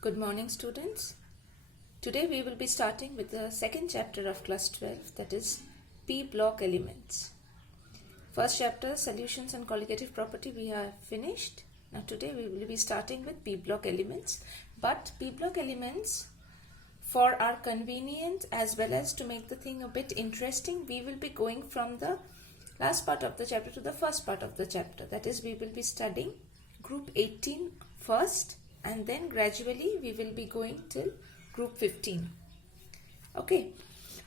Good morning, students. Today we will be starting with the second chapter of class 12, that is P block elements. First chapter, solutions and colligative property, we have finished. Now today we will be starting with P block elements. But P block elements, for our convenience as well as to make the thing a bit interesting, we will be going from the last part of the chapter to the first part of the chapter. That is, we will be studying group 18 first, and then gradually we will be going till group 15. Okay,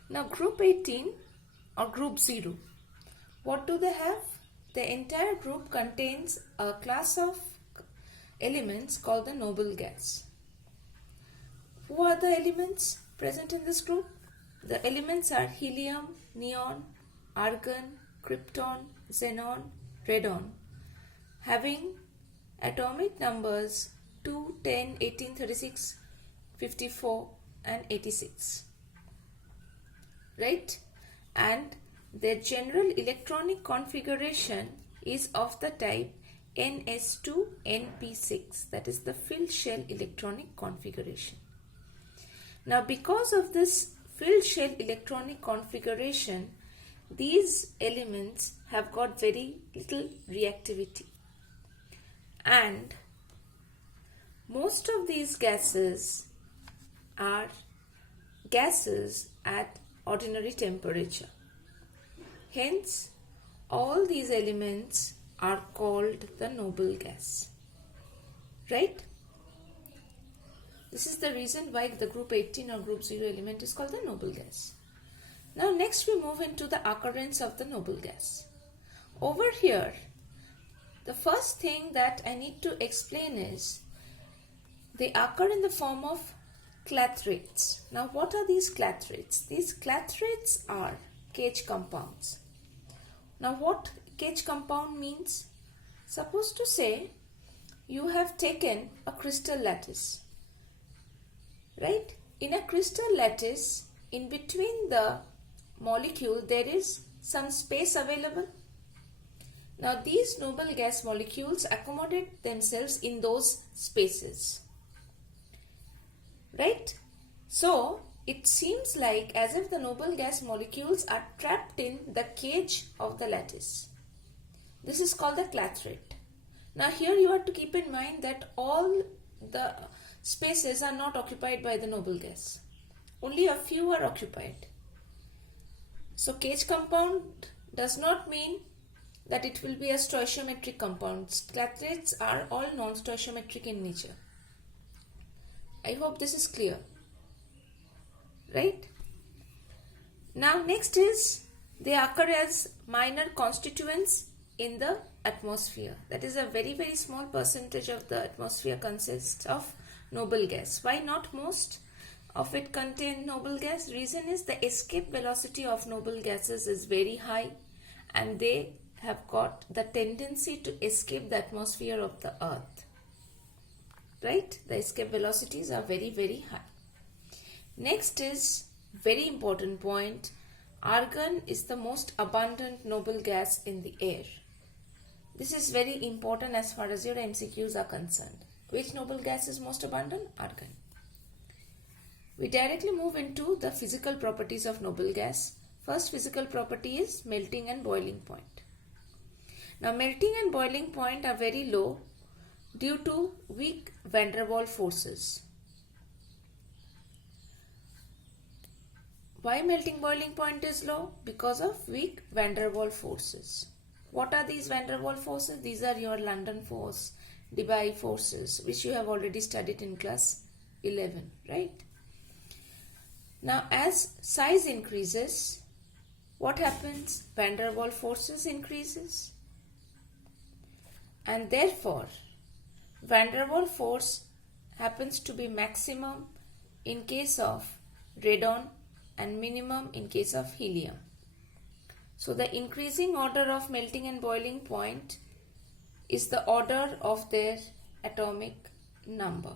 now group 18 or group 0, what do they have? The entire group contains a class of elements called the noble gas. Who are the elements present in this group? The elements are helium, neon, argon, krypton, xenon, radon, having atomic numbers 2, 10, 18, 36, 54 and 86. Right? And their general electronic configuration is of the type NS2-NP6, that is the filled shell electronic configuration. Now, because of this filled shell electronic configuration, these elements have got very little reactivity, and most of these gases are gases at ordinary temperature. Hence, all these elements are called the noble gas. Right? This is the reason why the group 18 or group 0 element is called the noble gas. Now next we move into the occurrence of the noble gas. Over here, the first thing that I need to explain is they occur in the form of clathrates. Now what are these clathrates? These clathrates are Kh compounds. Now what Kh compound means? Suppose to say you have taken a crystal lattice. Right? In a crystal lattice, in between the molecule there is some space available. Now these noble gas molecules accommodate themselves in those spaces. Right? So it seems like as if the noble gas molecules are trapped in the cage of the lattice. This is called the clathrate. Now here you have to keep in mind that all the spaces are not occupied by the noble gas. Only a few are occupied. So Kh compound does not mean that it will be a stoichiometric compound. Clathrates are all non-stoichiometric in nature. I hope this is clear. Right? Now next is they occur as minor constituents in the atmosphere. That is, a very very small percentage of the atmosphere consists of noble gas. Why not most of it contain noble gas? Reason is the escape velocity of noble gases is very high, and they have got the tendency to escape the atmosphere of the earth. Right? The escape velocities are very very high. Next is very important point. Argon is the most abundant noble gas in the air. This is very important as far as your MCQs are concerned. Which noble gas is most abundant? Argon. We directly move into the physical properties of noble gas. First physical property is melting and boiling point. Now melting and boiling point are very low due to weak van der Waals forces. Why melting boiling point is low? Because of weak van der Waals forces. What are these van der Waals forces? These are your London force, Debye forces, which you have already studied in class 11, right? Now as size increases, what happens? Van der Waals forces increases, and therefore van der Waals force happens to be maximum in case of radon and minimum in case of helium. So the increasing order of melting and boiling point is the order of their atomic number.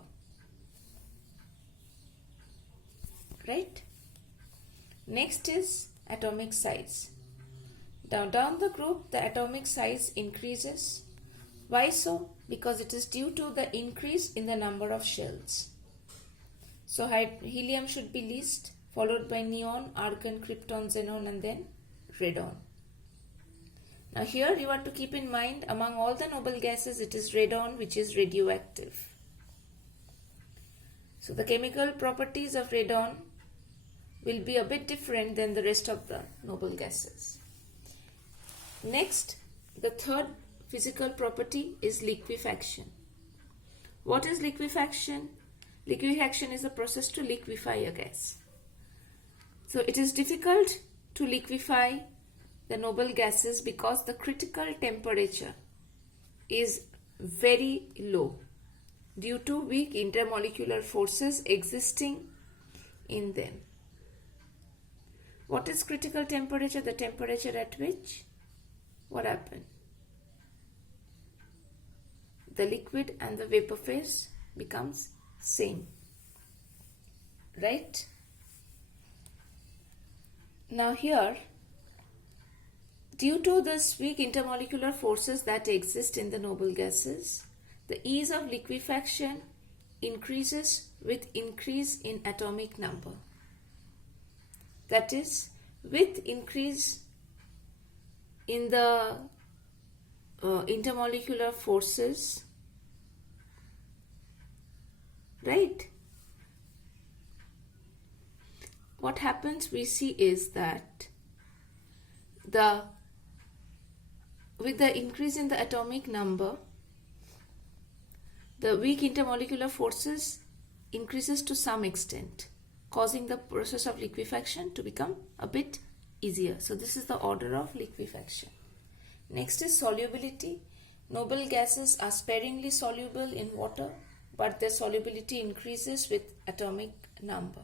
Right? Next is atomic size. Now down the group, the atomic size increases. Why so? Because it is due to the increase in the number of shells. So helium should be least, followed by neon, argon, krypton, xenon, and then radon. Now here you want to keep in mind, among all the noble gases, it is radon which is radioactive. So the chemical properties of radon will be a bit different than the rest of the noble gases. Next, the third physical property is liquefaction. What is liquefaction? Liquefaction is the process to liquefy a gas. So it is difficult to liquefy the noble gases because the critical temperature is very low due to weak intermolecular forces existing in them. What is critical temperature? The temperature at which what happened? The liquid and the vapor phase becomes same, right? Now here, due to this weak intermolecular forces that exist in the noble gases, the ease of liquefaction increases with increase in atomic number. That is, with increase in the intermolecular forces, right? What happens we see is that with the increase in the atomic number, the weak intermolecular forces increases to some extent, causing the process of liquefaction to become a bit easier. So this is the order of liquefaction. Next is solubility. Noble gases are sparingly soluble in water, but their solubility increases with atomic number.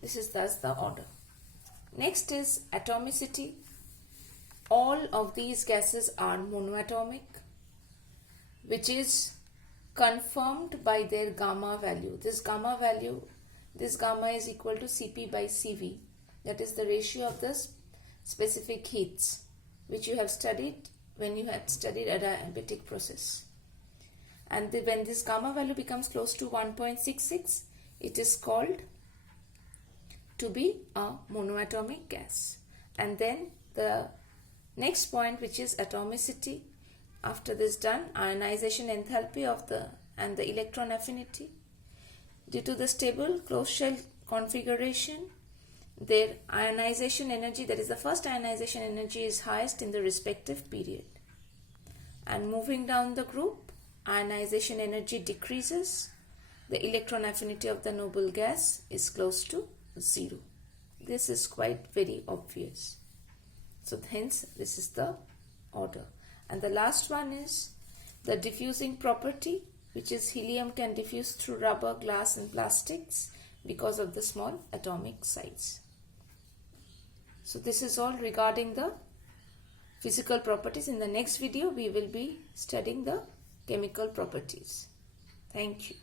This is thus the order. Next is atomicity. All of these gases are monoatomic, which is confirmed by their gamma value. This gamma is equal to Cp by Cv. That is the ratio of the specific heats, which you have studied when you had studied adiabatic process. And when this gamma value becomes close to 1.66, it is called to be a monoatomic gas. And then the next point, which is atomicity. After this done, ionization enthalpy and the electron affinity. Due to the stable closed shell configuration, their ionization energy, that is the first ionization energy, is highest in the respective period. And moving down the group, ionization energy decreases. The electron affinity of the noble gas is close to 0. This is quite very obvious. So hence this is the order. And the last one is the diffusing property, which is helium can diffuse through rubber, glass and plastics because of the small atomic size. So this is all regarding the physical properties. In the next video we will be studying the chemical properties. Thank you.